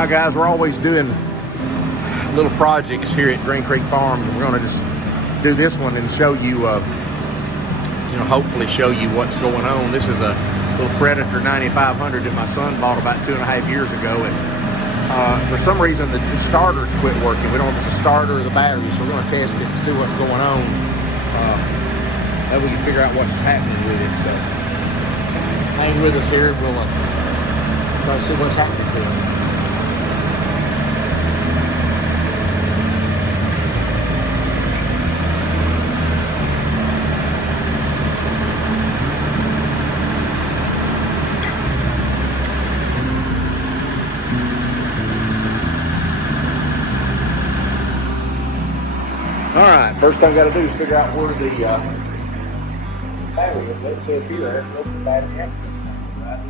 Hi guys, we're always doing little projects here at Green Creek Farms, and we're going to just do this one and show you, hopefully show you what's going on. This is a little Predator 9500 that my son bought about 2.5 years ago, and for some reason the starters quit working. We don't know if it's a starter or the battery, so we're going to test it and see what's going on. That we can figure out what's happening with it. So hang with us here. We'll try to see what's happening to it. Alright, first thing I got to do is figure out where the battery is. It says here, there's no battery access point, right?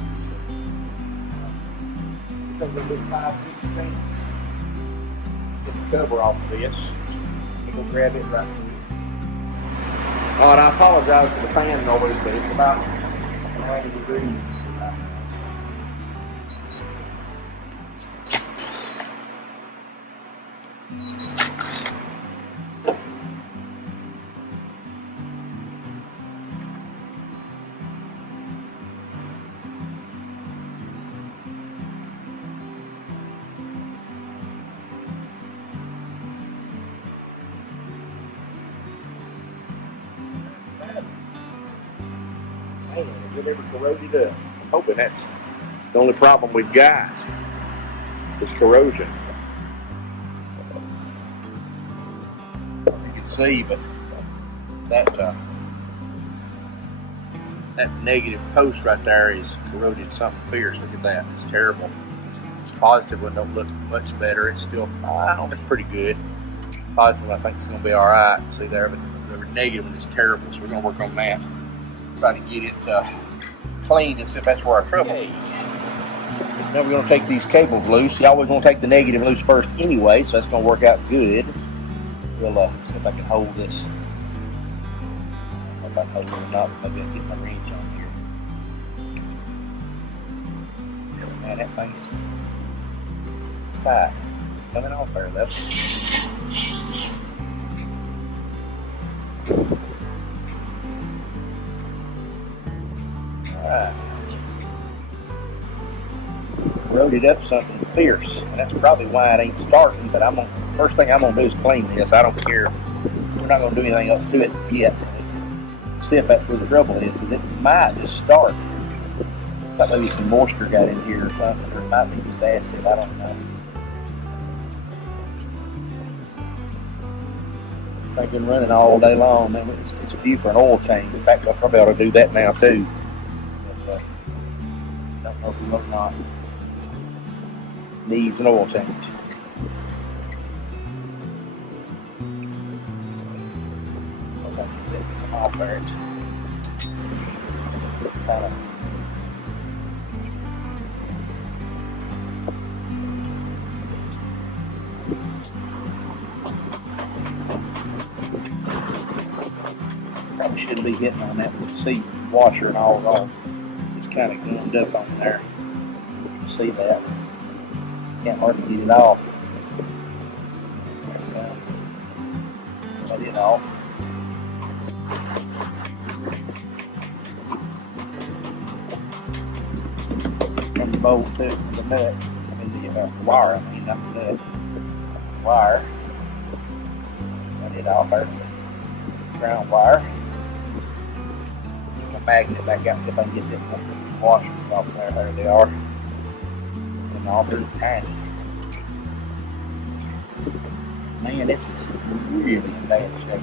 So we're going to do 5/16. Get the cover off of this. I'm going to grab it right here. Alright, I apologize for the fan noise, but it's about 90 degrees. Man, is it ever corroded up? I'm hoping that's the only problem we've got is corrosion. You can see, but that negative post right there is corroded something fierce. Look at that. It's terrible. It's positive one don't look much better. It's still, I don't know, it's pretty good. Positive, I think it's going to be all right. See there, but the negative one is terrible, so we're going to work on that. Try to get it clean and see if that's where our trouble is. Now we're going to take these cables loose. You always want to take the negative loose first anyway, so that's going to work out good. We'll see if I can hold this. I don't know if I can hold it or not, but maybe I'll get my wrench on here. Man, that thing is tight. It's coming off there, though. Alright. Corroded up something fierce, and that's probably why it ain't starting, but first thing I'm gonna do is clean this. I don't care. We're not gonna do anything else to it yet. See if that's where the trouble is, because it might just start. Like maybe some moisture got in here or something, or it might be just acid, I don't know. This thing's been running all day long, man. It's due for an oil change. In fact, I probably ought to do that now too. But, don't know if it or not. Needs an oil change. Okay, come off there. It's kind of probably shouldn't be hitting on that seat washer and all. It's kind of gummed up on there. You can see that. Can't hardly get it off. Let it off. And the bolt too, the nut, the wire, not the nut. The wire. Let it off there. Ground wire. Get my magnet back out, see if I can get this washers off there. There they are. And off through the tiny. Man, this is really in bad shape.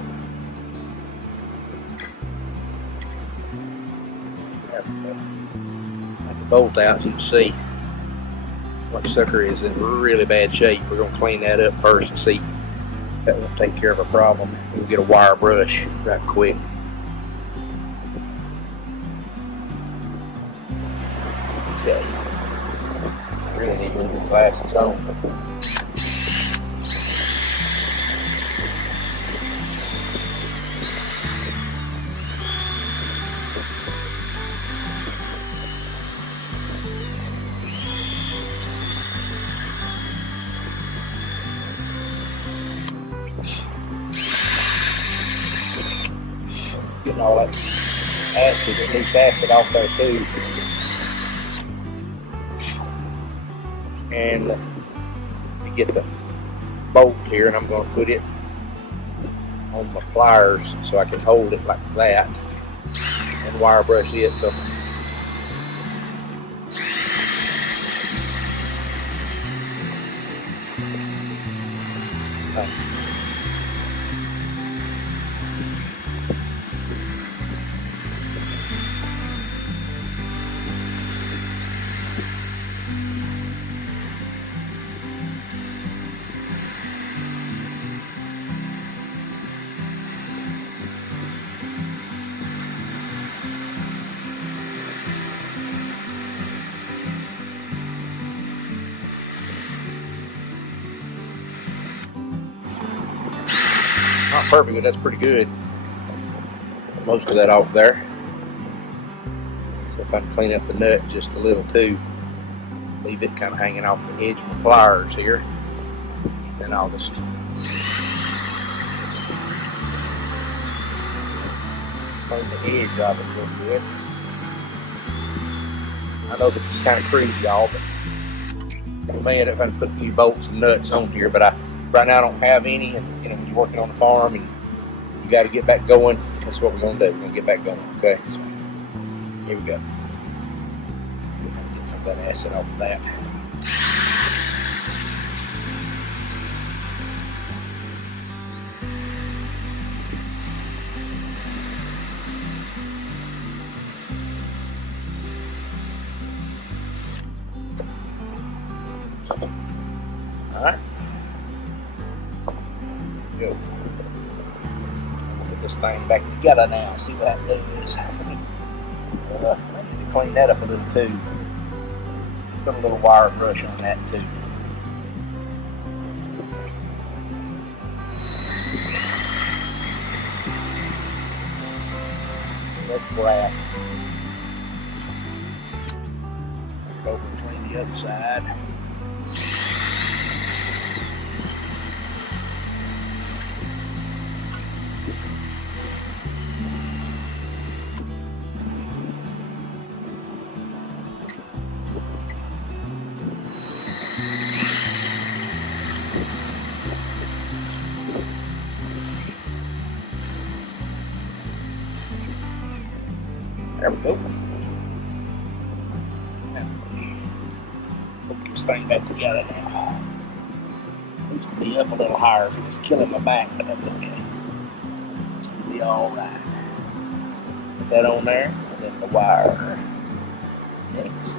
Take the bolt out so you can see what sucker is in really bad shape. We're going to clean that up first and see if that will take care of our problem. We'll get a wire brush right quick. Okay. I really need to move the glasses on. Getting all that acid, at least acid off there too. And you get the bolt here, and I'm going to put it on my pliers so I can hold it like that and wire brush it. So not perfect, but that's pretty good. Most of that off there. So if I can clean up the nut just a little too, leave it kind of hanging off the edge of the pliers here, then I'll just clean the edge of it real good. I know this is kind of crude, y'all, but I may end up having to put a few bolts and nuts on here, but right now I don't have any, and you know, when you're working on the farm and you got to get back going, that's what we're going to do. We're going to get back going, okay? So, here we go. Get some of that acid off of that. All right. Go. Put this thing back together now. See what that does. I need to clean that up a little too. Put a little wire brush on that too. That's brass. Go between the other side. There we go. Put this thing back together now. Needs to be up a little higher if it was killing my back, but that's okay. It's gonna be alright. Put that on there, and then the wire next.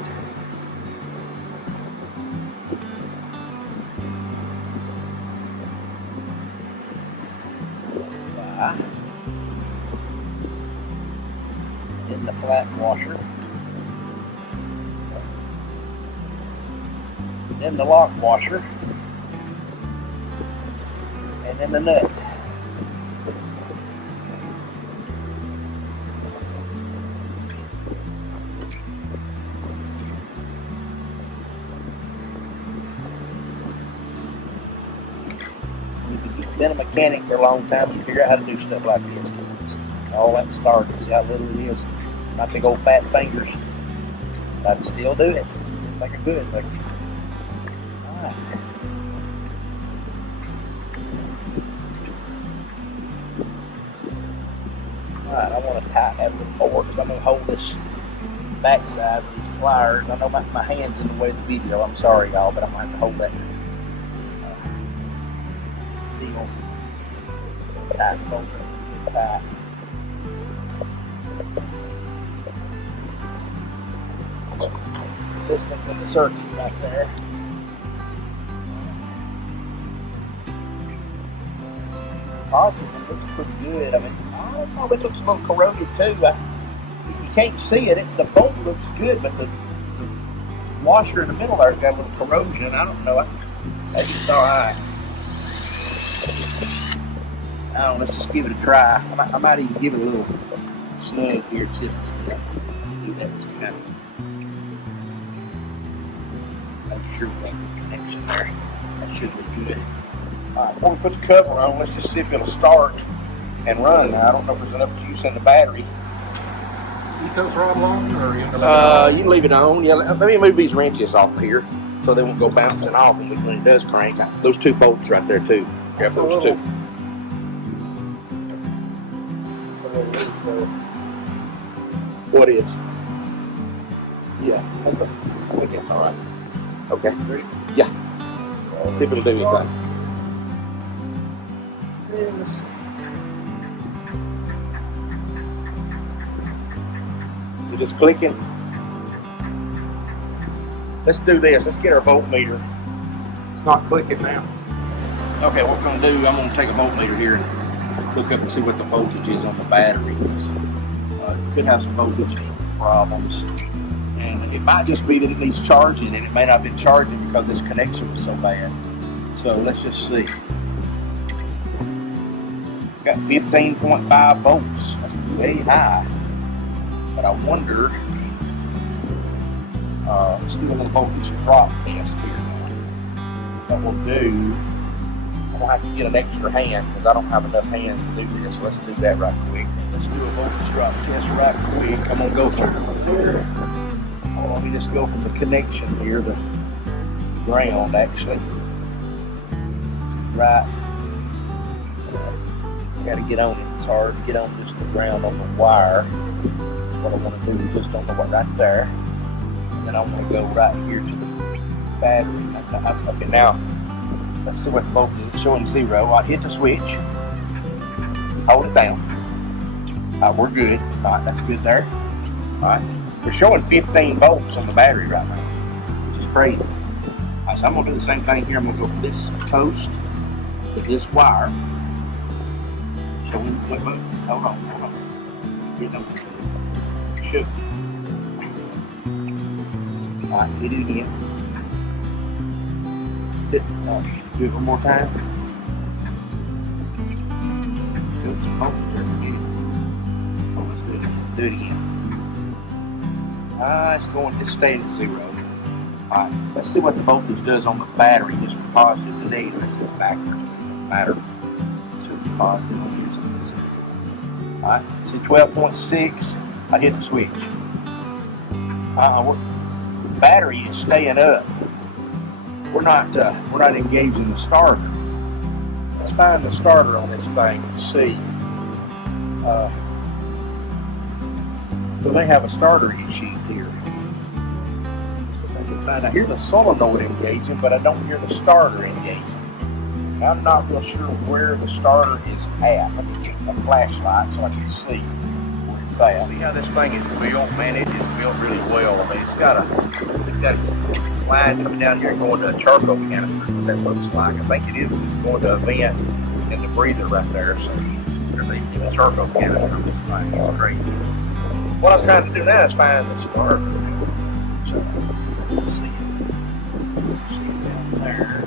In the flat washer, then the lock washer, and then the nut. If you've been a mechanic for a long time, you figure out how to do stuff like this. All that started. See how little it is? Not big old fat fingers. But I can still do it. Like I could. Alright. Alright, I want to tighten that a little more because I'm going to hold this backside with these pliers. I know my hand's in the way of the video. I'm sorry, y'all, but I'm going to have to hold that deal tight. Hold it tight. Resistance in the circuit right there. Positive, it looks pretty good. I mean, I don't know, it looks a little corroded too. You can't see it. The bolt looks good, but the washer in the middle there's got a little corrosion. I don't know. Maybe it's alright. I don't know, let's just give it a try. I might even give it a little snug here too. Do that just kind of. Make sure we got a good connection there. That should be good. Before we put the cover on, let's just see if it'll start and run. Now, I don't know if there's enough juice in the battery. Eco throttle on, or you can You leave it on. Yeah, let me move these wrenches off here so they won't go bouncing off when it does crank. Those two bolts right there too. Grab those two. What is? Yeah, that's I think it's all right. Okay. Ready? Yeah. Let's see if it'll do anything. Let's see. So just clicking. Let's do this. Let's get our voltmeter. It's not clicking now. Okay, what we're going to do, I'm going to take a voltmeter here and look up and see what the voltage is on the battery. It could have some voltage problems. And it might just be that it needs charging, and it may not have been charging because this connection was so bad. So let's just see. Got 15.5 volts. That's way high. But I wonder, let's do a little voltage drop test here now. What we'll do, I'm going to have to get an extra hand because I don't have enough hands to do this. So let's do that right quick. Let's do a voltage drop test right quick. I'm going to go from here. Let me just go from the connection here to ground actually. Right. Got to get on it. It's hard to get on just the ground on the wire. What I want to do is just on the wire right there. And then I want to go right here to the battery. Okay, now let's see what the voltage is showing 0. I hit the switch. Hold it down. We're good. Alright, that's good there. Alright. We're showing 15 volts on the battery right now, which is crazy. Alright, so I'm going to do the same thing here. I'm going to go from this post to this wire. Showing, hold on. Get them. Should. Alright, hit it again. Do it one more time. Do some voltage there again. Oh, let's do it again. It's staying at 0. Alright, let's see what the voltage does on the battery. Just from positive to negative. This is backwards. It doesn't matter. So it's positive. Alright, see 12.6. I hit the switch. The battery is staying up. We're not engaging the starter. Let's find the starter on this thing and see. We may have a starter sheet here. I hear the solenoid engaging, but I don't hear the starter engaging. I'm not real sure where the starter is at. Let me get a flashlight so I can see where it's at. See how this thing is built, man? It is built really well. I mean, it's got a line coming down here and going to a charcoal canister. What that looks like. I think it is. It's going to a vent in the breather right there. So there's a charcoal canister on this thing. It's crazy. What I was trying to do now is find the starter. So let's see it down there.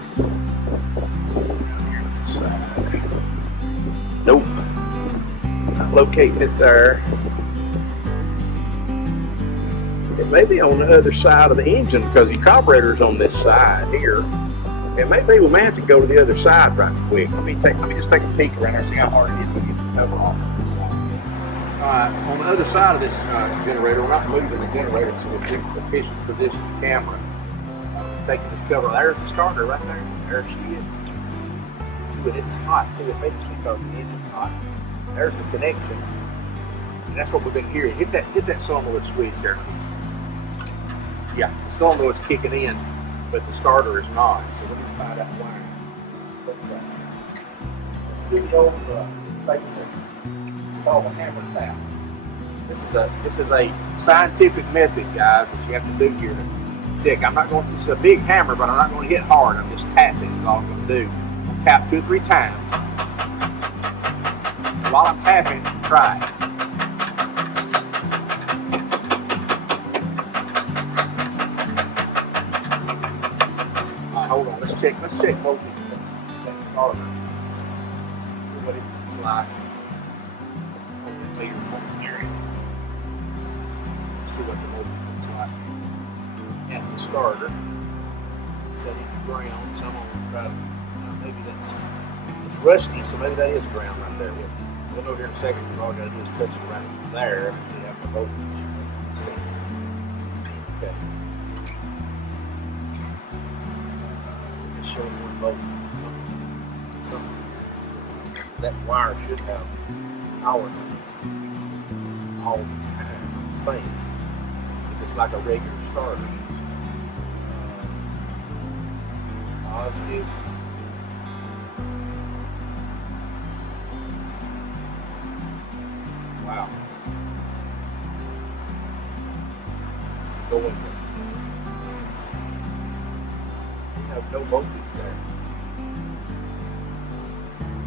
Nope. Not locating it there. It may be on the other side of the engine because the carburetor's on this side here. It may be we may have to go to the other side right quick. Let me just take a peek around there and see how hard it is to get the cover off on this side. Alright, on the other side of this generator, we're not moving the generator, so we'll take the official position of the camera. Taking this cover. There's the starter right there. There she is. But it's hot too. It makes me because the engine's hot. There's the connection, and that's what we've been hearing. Hit that solenoid switch there. Yeah, the solenoid's kicking in, but the starter is not. So let me find out why. Let's do the old thing. It's called a hammer tap. This is a scientific method, guys, that you have to do here to check. I'm not going. It's a big hammer, but I'm not going to hit hard. I'm just tapping. Is all I'm going to do. Tap 2 or 3 times. While I'm tapping, try it. Hold on, let's check voltage. That starter. See what it's like. See what the voltage looks like. And the starter. Set it to ground, so I'm going to try to maybe that's rusty, so maybe that is ground right there. We'll know here in a second, because all I gotta do is touch it right there, and we have the voltage. Okay. Just showing one voltage. That wire should have power all the thing. If it's like a regular starter. Positive. Wow. Go in there. We have no voltage there.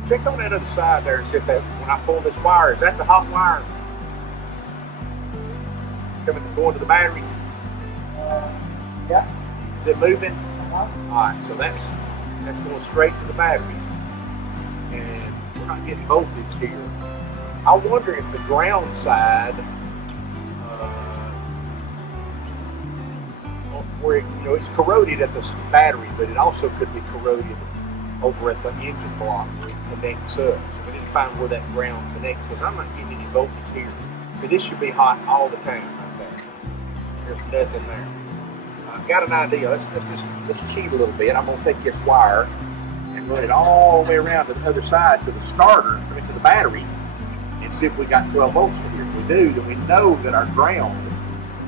Check on that other side there and see if that, when I pull this wire, is that the hot wire going to the battery? Yeah. Is it moving? Alright, so that's going straight to the battery. And we're not getting voltage here. I wonder if the ground side, where it's corroded at the battery, but it also could be corroded over at the engine block where it connects up. So we need to find where that ground connects, because I'm not getting any voltage here. So this should be hot all the time right there. There's nothing there. I've got an idea. Let's cheat a little bit. I'm going to take this wire and run it all the way around to the other side to the starter, to the battery, and see if we got 12 volts in here. If we do, then we know that our ground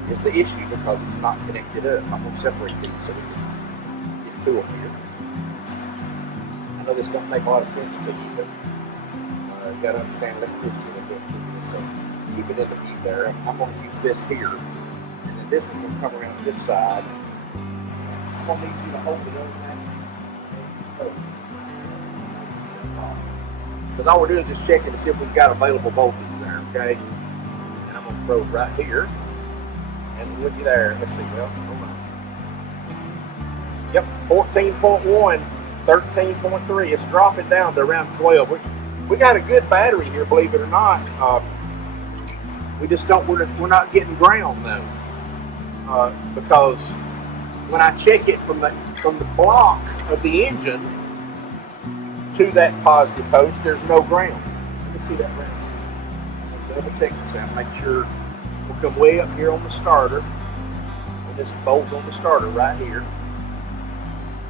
is the issue because it's not connected up. I'm going to separate these so we can get to them here. I know this don't make a lot of sense to you, but you got to understand electricity a little bit. So keep it in the view there. I'm going to use this here, and then this one's going to come around this side. I'm going to need you to hold it over that. Because all we're doing is just checking to see if we've got available voltage there, okay? And I'm going to probe right here. And looky there. Let's see. Well, hold on. Yep, 14.1, 13.3. It's dropping down to around 12. We got a good battery here, believe it or not. We just don't. We're not getting ground though, because when I check it from the block of the engine to that positive post, there's no ground. Let me see that ground. I'll double check this out. Make sure. We'll come way up here on the starter, and this bolt on the starter right here,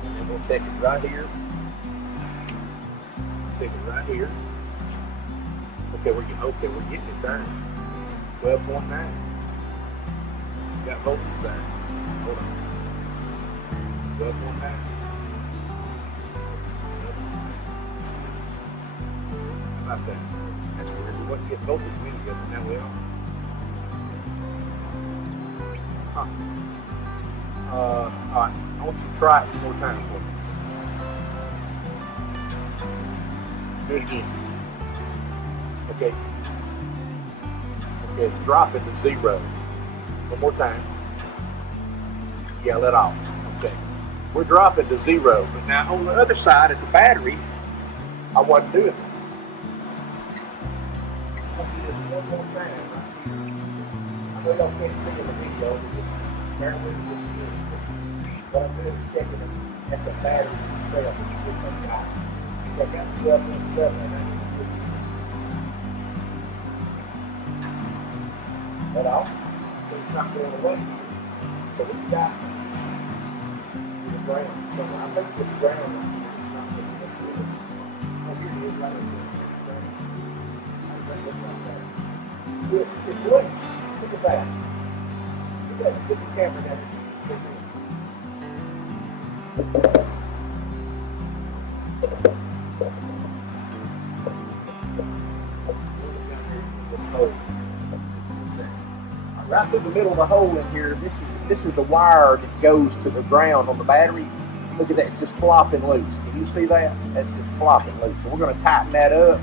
and then we'll take it right here. Take it right here. Okay, we're getting it there. 12.9. Got voltage there. Hold on. 12.9. About that. That's weird. We wasn't getting voltage when we get it. Now we are. Alright, I want you to try it one more time for me. Do it again. Okay. Okay, it's dropping to 0. One more time. Yeah, let off. Okay. We're dropping to 0, but now on the other side at the battery, I wasn't doing that. I'll do this one more time right here. I know y'all can't see in the video, but just bear with me. What I'm doing is checking it at the battery itself. Check out 12.7 and that off. So it's not going away. So we've got the ground. So I think this ground is not going to look good. Oh, here it is right over there. It's loose. Look at that. Look at the camera down there. Right through the middle of the hole in here, this is the wire that goes to the ground on the battery. Look at that, it's just flopping loose. Can you see that? That's just flopping loose. So we're going to tighten that up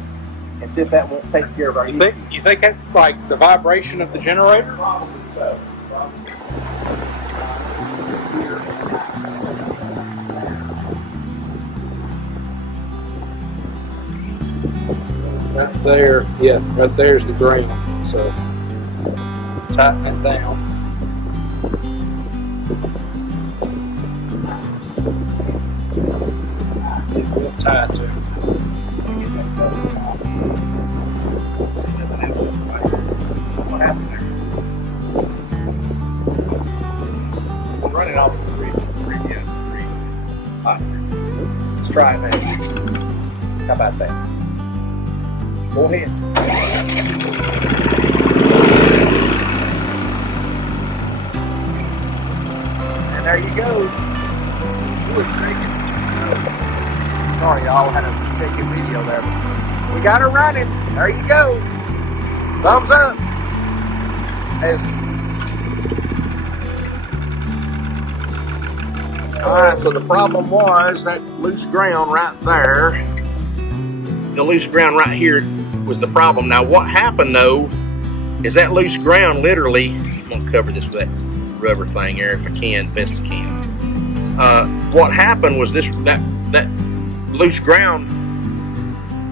and see if that won't take care of our issue. You think that's like the vibration of the generator? Probably so. Right there, yeah, right there's the ground. So tighten it down. It's real tight too. How about that? Go ahead. And there you go. Ooh, it's shaking. Sorry, y'all, had to take a video there. We got her running. There you go. Thumbs up. Alright, so the problem was that loose ground right there. The loose ground right here was the problem. Now what happened though is that loose ground literally, I'm gonna cover this with that rubber thing here if I can, best I can. What happened was that loose ground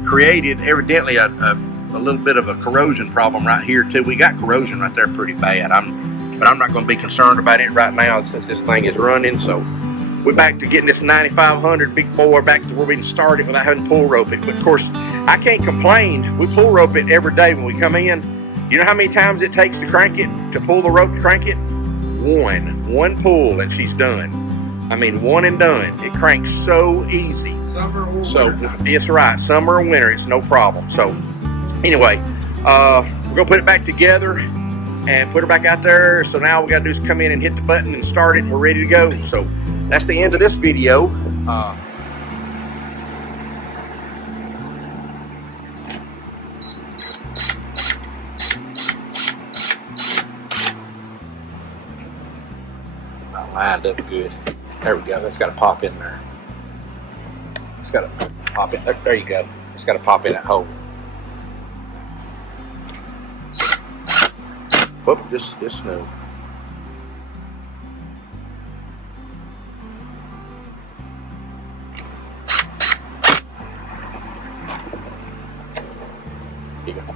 created evidently a little bit of a corrosion problem right here too. We got corrosion right there pretty bad. But I'm not going to be concerned about it right now since this thing is running. So we're back to getting this 9500 big boy back to where we can start it without having to pull rope it. But of course, I can't complain. We pull rope it every day when we come in. You know how many times it takes to crank it, to pull the rope to crank it? One pull and she's done. I mean, one and done. It cranks so easy. Summer or So winter. it's right, summer or winter, it's no problem. So anyway, we're gonna put it back together and put her back out there. So now we gotta do is come in and hit the button and start it, and we're ready to go. So that's the end of this video. Lined up good. There we go. That's got to pop in there. It's got to pop in. There you go. It's got to pop in that hole. Whoop, this no. Here you go.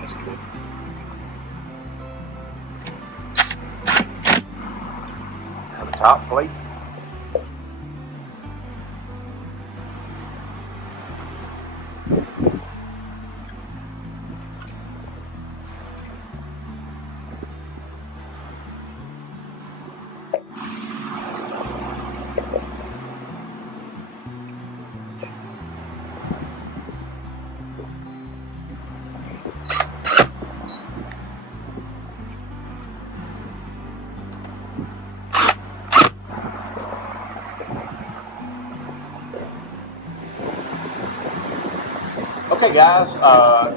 That's good. Now the top plate. Okay guys, had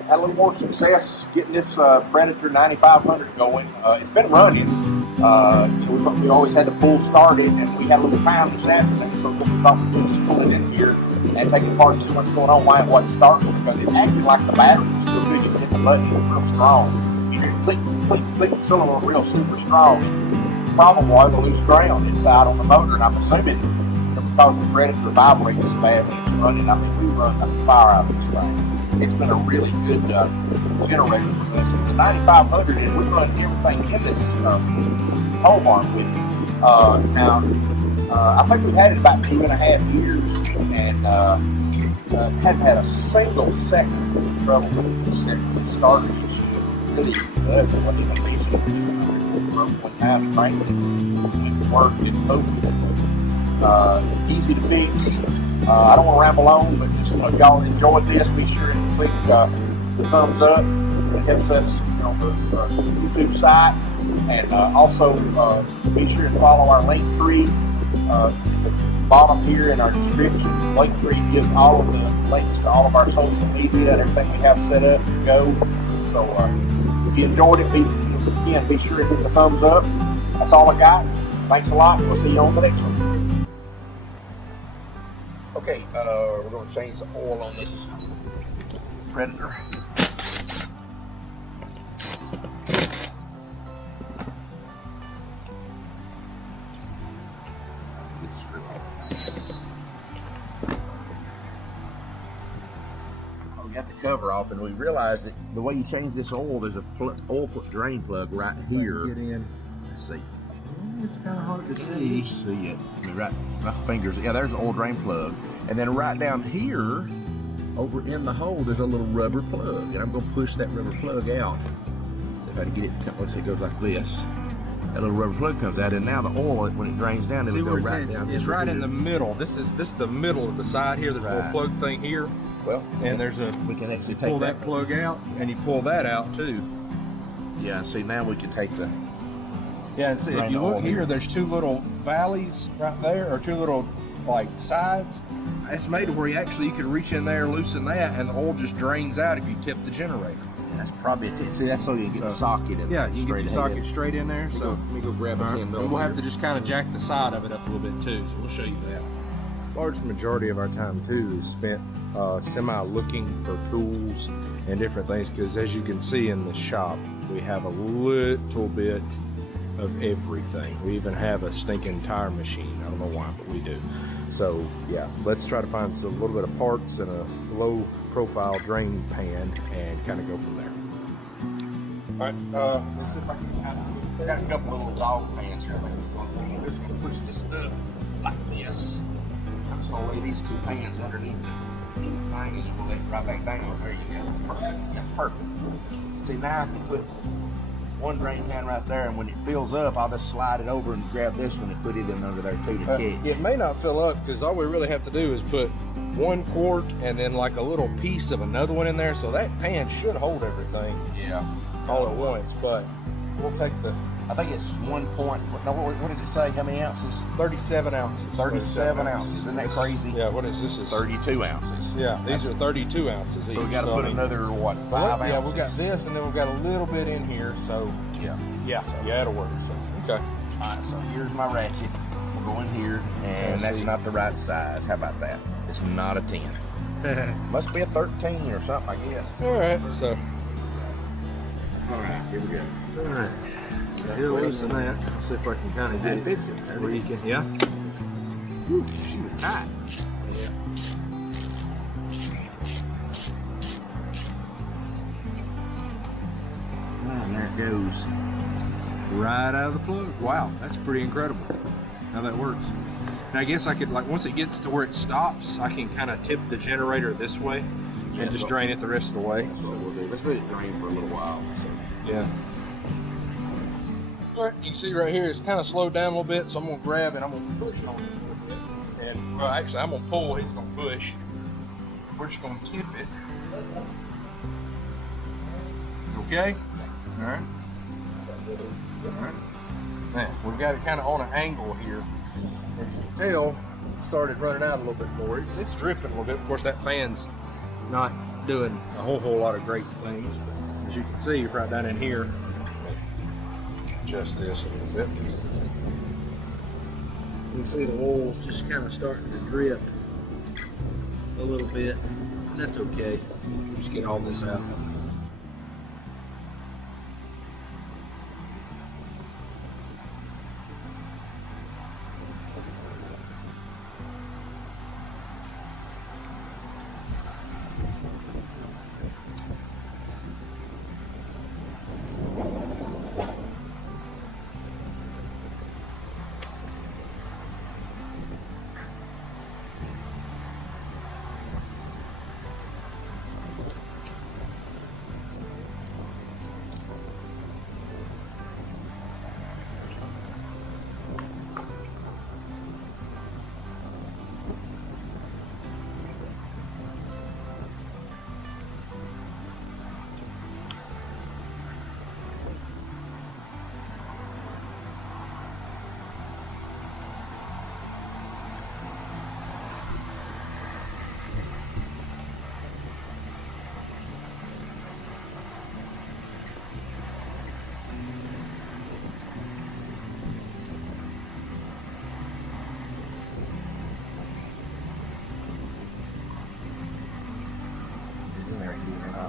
a little more success getting this Predator 9500 going. It's been running. We always had to pull started, and we had a little time this afternoon, so we thought we could just pull it in here and take it apart and see what's going on, why it wasn't starting, because it acted like the battery was still good. You hit the button, it was real strong. You hear it click, click, click, the cylinder real super strong. The problem was the loose ground inside on the motor, and I'm assuming because the Predator vibrates so badly it's running. I mean, we run the fire out of this thing. It's been a really good generator for us. It's the 9500, and we run everything in this pole barn with it. Now, I think we've had it about 2.5 years, and haven't had a single second of trouble with the second starter issue. Really, us, it wasn't even easy. We just broke one time and cranked it. Went to work, didn't move. Easy to fix. I don't want to ramble on, but just if y'all enjoyed this, be sure to click the thumbs up. It helps us on the YouTube site, and also be sure to follow our link tree at the bottom here in our description. Link tree gives all of the links to all of our social media and everything we have set up to go. So if you enjoyed it, be sure to hit the thumbs up. That's all I got. Thanks a lot. We'll see you on the next one. Okay, we're going to change the oil on this Predator. We got the cover off, and we realized that the way you change this oil, there's a oil drain plug right here. Get in. Let's see. It's kind of hard to See it. I mean, right, my fingers. Yeah, there's an oil drain plug, and then right down here over in the hole, there's a little rubber plug, and I'm gonna push that rubber plug out. So if I can get it, let's see, it goes like this. That little rubber plug comes out, and now the oil, when it drains down, it'll go right down. It's right in the middle. This is the middle of the side here. There's a little plug thing here. Well, and there's a, we can actually pull that plug out, and you pull that out too. Yeah, see, now we can take the. Yeah, and see, if you look here, there's two little valleys right there, or two little like sides. It's made to where you could reach in there, loosen that, and the oil just drains out if you tip the generator. That's probably a see, that's so you can get the socket in. Yeah, you can get the socket straight in there. So let me go grab a 10 we'll have to just kind of jack the side of it up a little bit too. So we'll show you that. Large majority of our time too is spent semi-looking for tools and different things, because as you can see in the shop, we have a little bit of everything. We even have a stinking tire machine. I don't know why, but we do. So yeah, let's try to find a little bit of parts and a low profile drain pan and kind of go from there. All right, let's see if I can I got a couple little dog pans here. I'm just gonna push this up like this. I'm just gonna lay these two pans underneath the thing, and we'll let it right back down. There you go. Perfect. That's perfect. See, now I can put one drain pan right there, and when it fills up, I'll just slide it over and grab this one and put it in under there too to catch. It may not fill up, because all we really have to do is put 1 quart and then like a little piece of another one in there, so that pan should hold everything. Yeah. All at once, but we'll take the. I think it's 1 point. No, what did it say? How many ounces? 37 ounces. 37 ounces. Isn't that crazy? Yeah. What is this? Is 32 ounces. Yeah. These are 32 ounces each. So we got to put another what? 5 ounces. Yeah. We got this, and then we've got a little bit in here. So yeah. Yeah, it'll work. So okay. All right. So here's my ratchet. We'll go in here, and that's not the right size. How about that? It's not a 10. Must be a 13 or something, I guess. All right. So. All right. Here we go. All right. So he'll loosen that. I'll see if I can kind of get it where you can. Yeah. Whew, she was tight. Yeah. And there it goes. Right out of the plug. Wow, that's pretty incredible how that works. And I guess I could, like, once it gets to where it stops, I can kind of tip the generator this way and just drain it the rest of the way. That's what we'll do. Let's let it drain for a little while. So. Yeah. All right, you can see right here, it's kind of slowed down a little bit, so I'm gonna grab it, I'm gonna push on it a little bit. And, well, actually, I'm gonna pull, he's gonna push. We're just gonna tip it. Okay? All right. All right. Now, we've got it kind of on an angle here. As you can tell, it started running out a little bit more. It's dripping a little bit. Of course, that fan's not doing a whole lot of great things, but as you can see, right down in here, adjust this a little bit. You can see the oil's just kind of starting to drip a little bit, and that's okay. Just get all this out.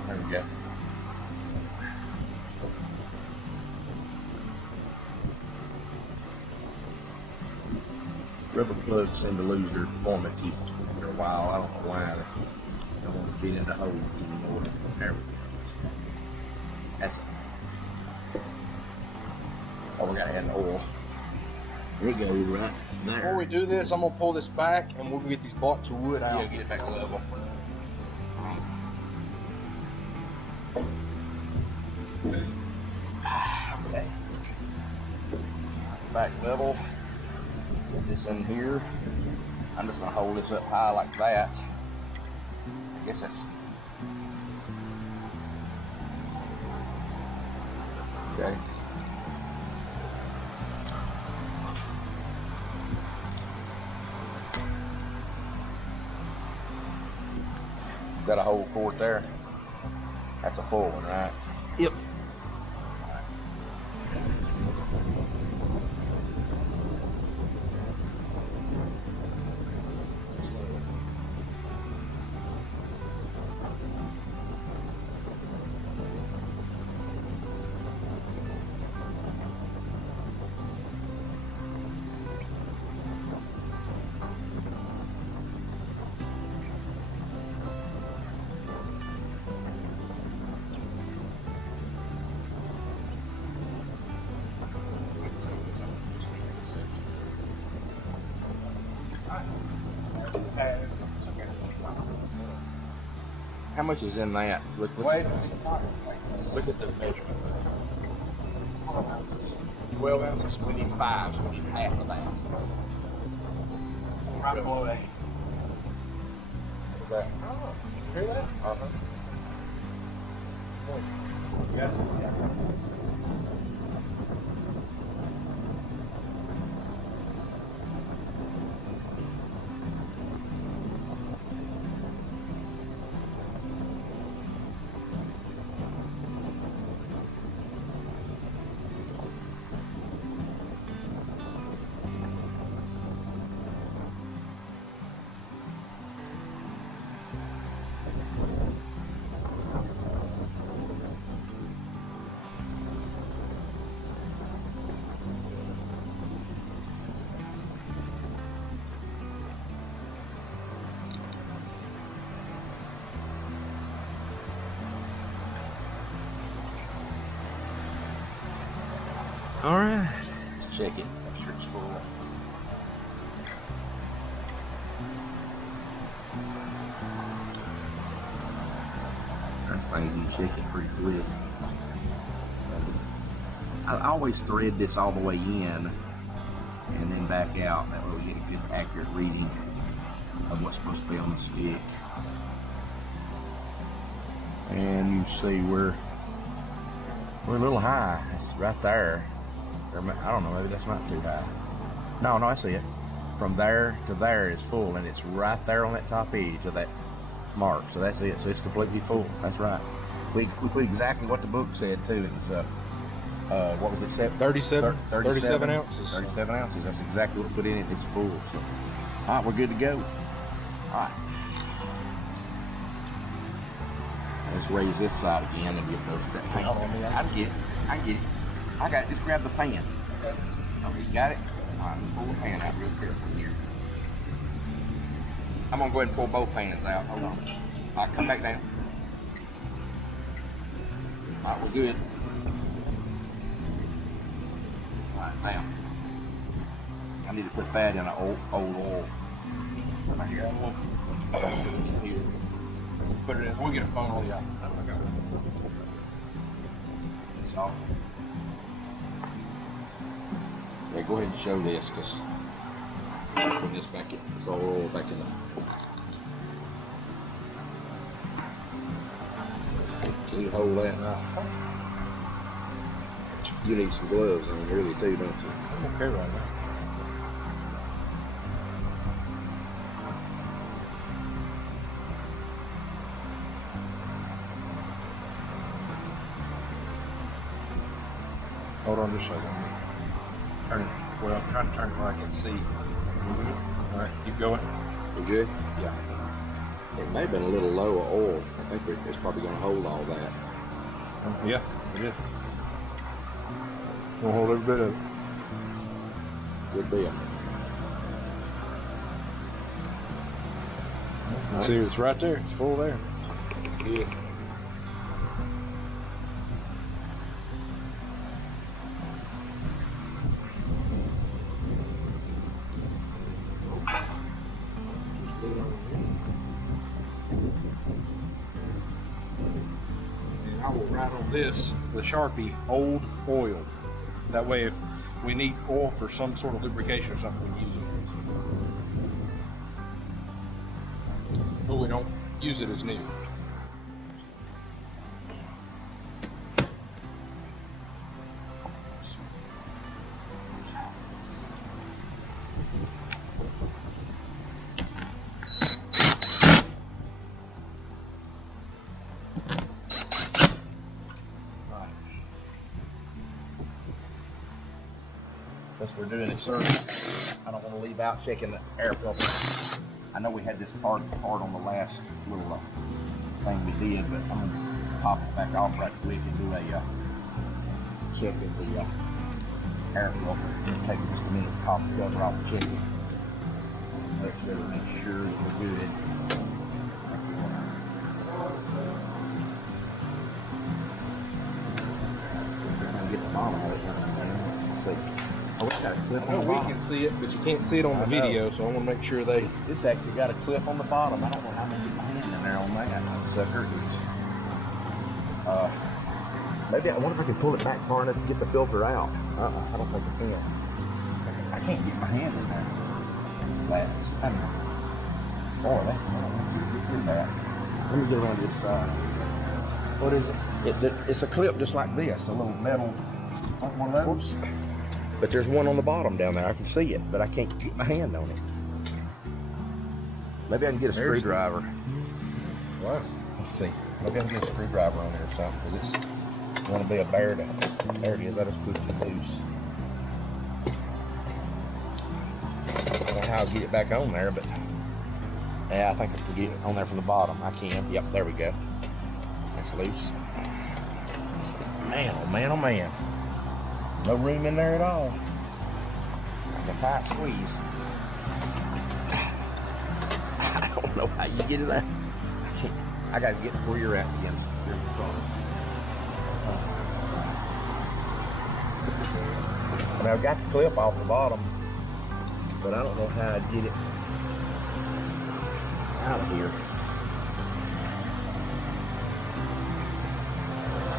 There we go. Rubber plugs seem to lose their performance after a while. I don't know why. They don't want to fit into holes anymore. There we go. That's it. Oh, we gotta add oil. There it goes right there. Before we do this, I'm gonna pull this back and we'll get these blocks of wood out. Yeah, get it back level. back level. Get this in here. I'm just gonna hold this up high like that. I guess that's okay. Is that a whole quart there? That's a full one, right? Yep. How much is in that? Look at the measurement. 12 ounces. We need 5, so we need half of that. Right below that. What's that? Oh, you hear that? Uh-huh. Yeah. All right. Let's check it. Make sure it's full. That thing you check it pretty quick. I always thread this all the way in and then back out. That way we get a good accurate reading of what's supposed to be on the stick. And you see we're a little high. It's right there. I don't know, maybe that's not too high. No, I see it. From there to there is full, and it's right there on that top edge of that mark. So that's it. So it's completely full. That's right. We put exactly what the book said too. It was what was it? 37 ounces. 37 ounces. That's exactly what we put in it. It's full. So, all right, we're good to go. All right. Let's raise this side again and get those that paint. I get it. I got it. Just grab the pan. Okay, you got it? All right, pull the pan out real carefully here. I'm gonna go ahead and pull both pans out. Hold on. All right, come back down. All right, we're good. All right, now I need to put that in an old oil. Right here. In here. We'll put it in. We'll get a phone on you. It's off. Yeah, go ahead and show this, because put this back in. It's all oil back in the. Can you hold that? You need some gloves on, really, too, don't you? I'm okay right now. Hold on just a second. Turn it. Well, I'm trying to turn it where I can see. All right, keep going. We good? Yeah. It may have been a little low of oil. I think it's probably going to hold all that. Yeah, it is. We'll hold every bit of it. Good deal. See, it's right there. It's full there. Good. I will write on this, the Sharpie, old oil. That way, if we need oil for some sort of lubrication or something, we use it. But we don't use it as new. Since we're doing a service, I don't want to leave out checking the air filter. I know we had this part on the last little thing we did, but I'm going to pop it back off right quick and do a check of the air filter. It'll take just a minute to pop the cover off and check it. Make sure that we're good. We're going to get the bottom of it. Let's see. Oh, it's got a clip on the bottom. We can see it, but you can't see it on the video, so I want to make sure they... It's actually got a clip on the bottom. I don't know how I'm going to get my hand in there on that sucker. Maybe I wonder if I can pull it back far enough to get the filter out. I don't think I can. I can't get my hand in there. Boy, I don't want you to get through that. Let me get around this side. What is it? It's a clip just like this, a little metal, one of those. But there's one on the bottom down there. I can see it, but I can't get my hand on it. Maybe I can get a screwdriver. Wow. Let's see. Maybe I can get a screwdriver on there or something, because it's going to be a bear down there. There it is. I just pushed it loose. I don't know how I'll get it back on there, but yeah, I think I can get it on there from the bottom. I can. Yep, there we go. That's loose. Man, oh man, oh man. No room in there at all. That's a tight squeeze. I don't know how you get it out. I gotta get where you're at again. I mean, I've got the clip off the bottom, but I don't know how I'd get it out of here.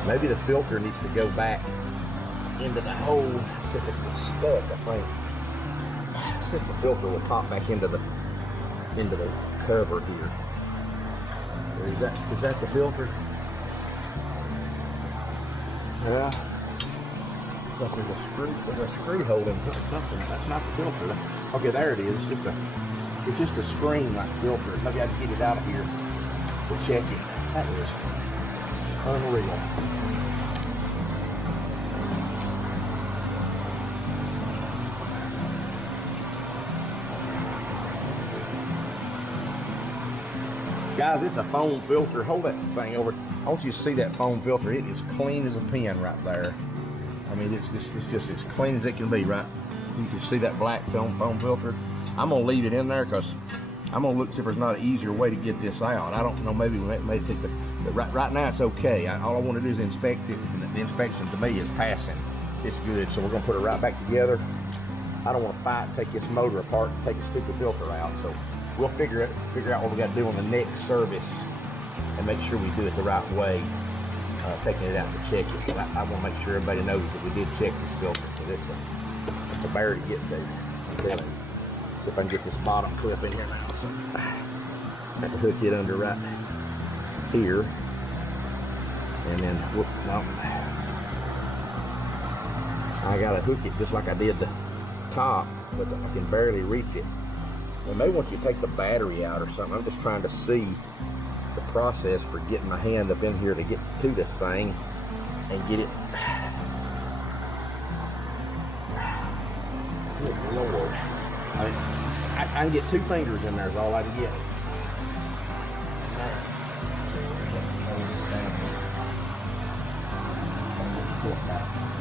Maybe the filter needs to go back into the hole. See if it was stuck, I think. See if the filter will pop back into the cover here. Or is that the filter? Yeah. But there's a screw holding something. That's not the filter. Okay, there it is. It's just a screen like filter. Maybe I can get it out of here to check it. That is unreal. Guys, it's a foam filter. Hold that thing over. I want you to see that foam filter. It is clean as a pin right there. I mean, it's just as clean as it can be, right? You can see that black foam filter. I'm gonna leave it in there because I'm gonna look see if there's not an easier way to get this out. I don't know. Maybe we may take the. But right now it's okay. All I want to do is inspect it, and the inspection to me is passing. It's good. So we're gonna put it right back together. I don't want to fight, take this motor apart, and take the stupid filter out. So we'll figure out what we got to do on the next service, and make sure we do it the right way. Taking it out to check it. But I want to make sure everybody knows that we did check this filter. So it's a bear to get to. I'm telling you. See if I can get this bottom clip in here now. So I have to hook it under right here, and then whoop, no. I gotta hook it just like I did the top, but I can barely reach it. And maybe once you take the battery out or something, I'm just trying to see the process for getting my hand up in here to get to this thing and get it. Good Lord. I can get 2 fingers in there is all I can get.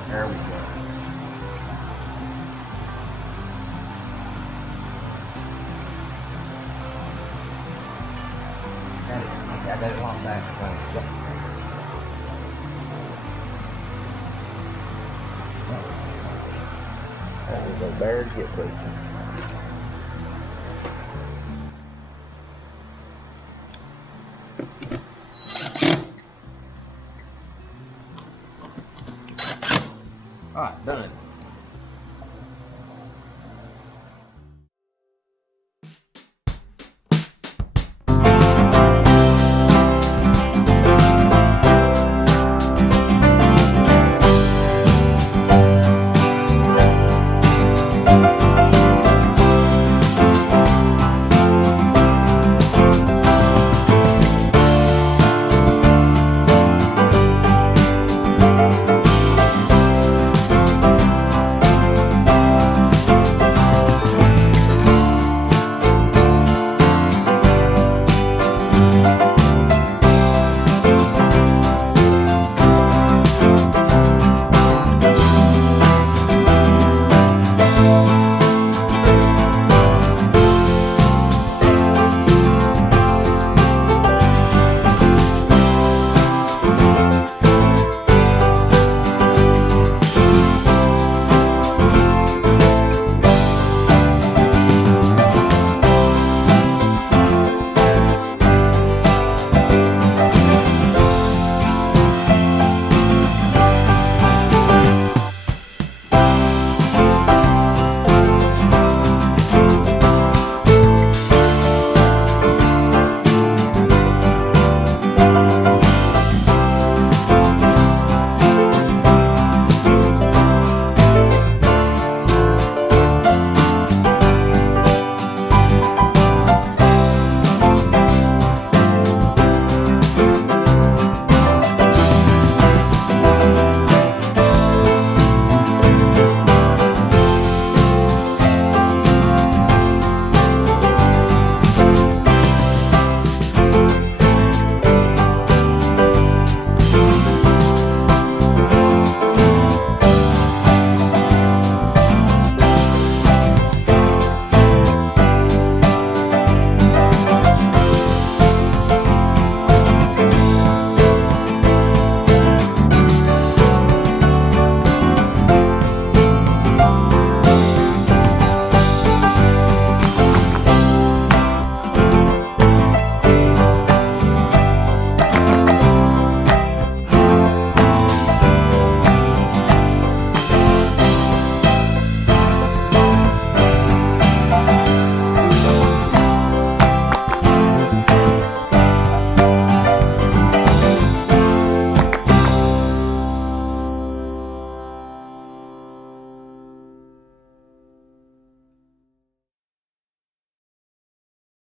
There we go. I got it locked back. That was a bear to get to. All right, done.